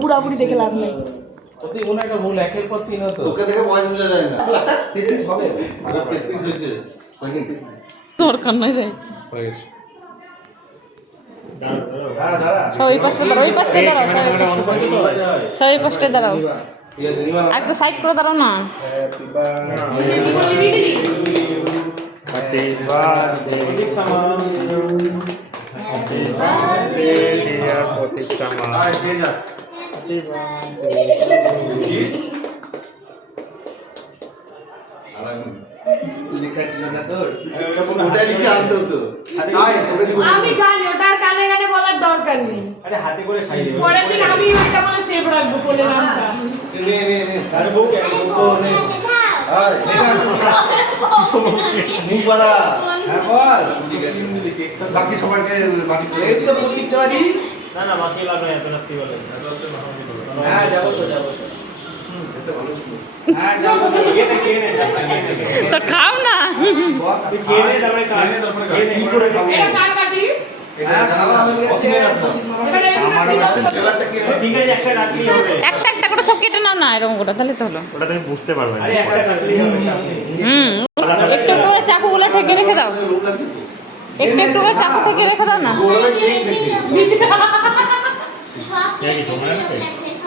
বুড়া বুড়ি দেখে লাভ নেই। দরকার নাই যাই সবাই পাশে দাঁড়াও, ওই পাশে দাঁড়াও, সবাই পাশে দাঁড়াও, একটু সাইড করে দাঁড়াও না। আমি জানি ওটার কানে কানে বলার দরকার নেই। আরে হাতে করে খাই দেব। পরের দিন আমি ওটা মানে সেভ রাখবো বলে নামটা। নে আরে বউ কে বউ নে আয় মুখ বাড়া হ্যাঁ বল ঠিক আছে বাকি সবাইকে বাকি এই তো প্রতীক দেওয়ারি না বাকি লাগবে এত রাত্রি বলে হ্যাঁ যাব তো এটা ভালো ছিল হ্যাঁ যাব তো খাও না কেনে তারপরে কি করে খাবো এটা কার কাটি? হ্যাঁ খাওয়া হয়ে গেছে আমার এবারটা কি ঠিক আছে একটা রাত্রি হবে একটা একটা করে সব কেটে নাও না, এরকম করে তাহলে তো হলো। ওটা তুমি বুঝতে পারবে না। আরে একটা রাত্রি হবে চাকরি একটু একটু করে চাকুগুলো ঠেকে রেখে দাও, একটু একটু করে চাকু ঠেকে রেখে দাও না।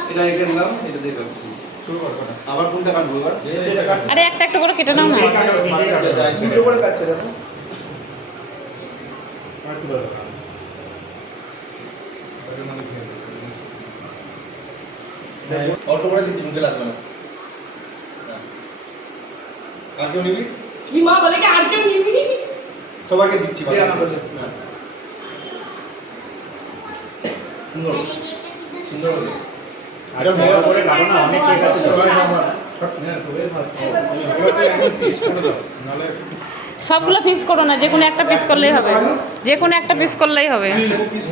এটা রেখে দিলাম এটা দিয়ে কাটছি শুরু কর কটা আবার কোনটা কাটবো এবার আরে একটা একটা করে কেটে নাও না। দুটো করে কাটছে দেখো অল্প করে দিচ্ছি মুখে লাগবে না আর কেউ নিবি কি মা বলে কি আর কেউ নিবি? সবাইকে দিচ্ছি সুন্দর সুন্দর আরে বড় করে কাটো না, অনেক কেক আছে। সবগুলো পিস করো না, যে কোনো একটা পিস করলেই হবে, যে কোনো একটা পিস করলেই হবে। পিস